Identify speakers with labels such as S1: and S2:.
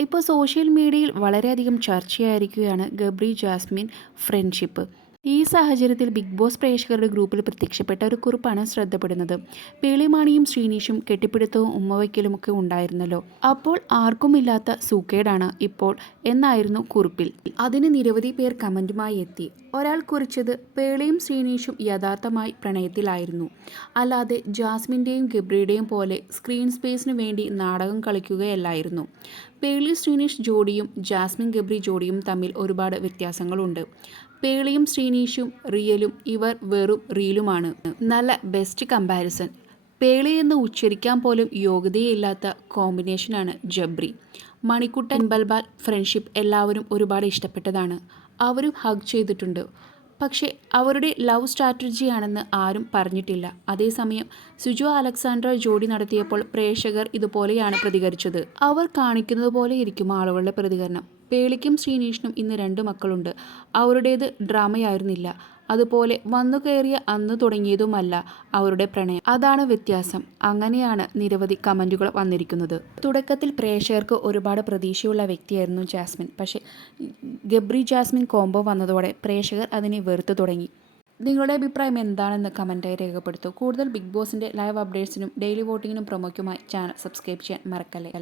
S1: ഇപ്പോൾ സോഷ്യൽ മീഡിയയിൽ വളരെയധികം ചർച്ചയായിരിക്കുകയാണ് ഗബ്രി ജാസ്മിൻ ഫ്രണ്ട്ഷിപ്പ്. ഈ സാഹചര്യത്തിൽ ബിഗ് ബോസ് പ്രേക്ഷകരുടെ ഗ്രൂപ്പിൽ പ്രത്യക്ഷപ്പെട്ട ഒരു കുറിപ്പാണ് ശ്രദ്ധപ്പെടുന്നത്. പേളിമാണിയും ശ്രീനീഷും കെട്ടിപ്പിടുത്തവും ഉമ്മവയ്ക്കലും ഒക്കെ ഉണ്ടായിരുന്നല്ലോ. അപ്പോൾ ആർക്കുമില്ലാത്ത സൂക്കേടാണ് ഇപ്പോൾ എന്നായിരുന്നു കുറിപ്പിൽ. അതിന് നിരവധി പേർ കമന്റുമായി എത്തി. ഒരാൾ കുറിച്ചത് പേളിയും ശ്രീനീഷും യഥാർത്ഥമായി പ്രണയത്തിലായിരുന്നു. അല്ലാതെ ജാസ്മിന്റെയും ഗബ്രിയുടെയും പോലെ സ്ക്രീൻ സ്പേസിനു വേണ്ടി നാടകം കളിക്കുകയല്ലായിരുന്നു. പേളി ശ്രീനീഷ് ജോഡിയും ജാസ്മിൻ ഗബ്രി ജോഡിയും തമ്മിൽ ഒരുപാട് വ്യത്യാസങ്ങളുണ്ട്. പേളിയും ശ്രീനീഷും റിയലും ഇവർ വെറും റീലുമാണ്. നല്ല ബെസ്റ്റ് കമ്പാരിസൺ പേളി എന്ന് ഉച്ചരിക്കാൻ പോലും യോഗ്യതയില്ലാത്ത കോമ്പിനേഷനാണ് ജബ്രി. മണിക്കുട്ടൻ ബൽബാൽ ഫ്രണ്ട്ഷിപ്പ് എല്ലാവരും ഒരുപാട് ഇഷ്ടപ്പെട്ടതാണ്. അവരും ഹഗ് ചെയ്തിട്ടുണ്ട്. പക്ഷേ അവരുടെ ലവ് സ്ട്രാറ്റജിയാണെന്ന് ആരും പറഞ്ഞിട്ടില്ല. അതേസമയം സുജു അലക്സാണ്ടർ ജോഡി നടത്തിയപ്പോൾ പ്രേക്ഷകർ ഇതുപോലെയാണ് പ്രതികരിച്ചത്. അവർ കാണിക്കുന്നത് പോലെ ഇരിക്കും ആളുകളുടെ പ്രതികരണം. പേളിക്കും ശ്രീനീഷിനും ഇന്ന് രണ്ട് മക്കളുണ്ട്. അവരുടേത് ഡ്രാമയായിരുന്നില്ല. അതുപോലെ വന്നു കയറിയ അന്ന് തുടങ്ങിയതുമല്ല അവരുടെ പ്രണയം. അതാണ് വ്യത്യാസം. അങ്ങനെയാണ് നിരവധി കമന്റുകൾ വന്നിരിക്കുന്നത്. തുടക്കത്തിൽ പ്രേക്ഷകർക്ക് ഒരുപാട് പ്രതീക്ഷയുള്ള വ്യക്തിയായിരുന്നു ജാസ്മിൻ. പക്ഷേ ഗബ്രി ജാസ്മിൻ കോംബോ വന്നതോടെ പ്രേക്ഷകർ അതിനെ വെറുത്തു തുടങ്ങി. നിങ്ങളുടെ അഭിപ്രായം എന്താണെന്ന് കമന്റായി രേഖപ്പെടുത്തൂ. കൂടുതൽ ബിഗ് ബോസിന്റെ ലൈവ് അപ്ഡേറ്റ്സിനും ഡെയിലി വോട്ടിങ്ങിനും പ്രൊമോയ്ക്കുമായി ചാനൽ സബ്സ്ക്രൈബ് ചെയ്യാൻ മറക്കല്ലേ?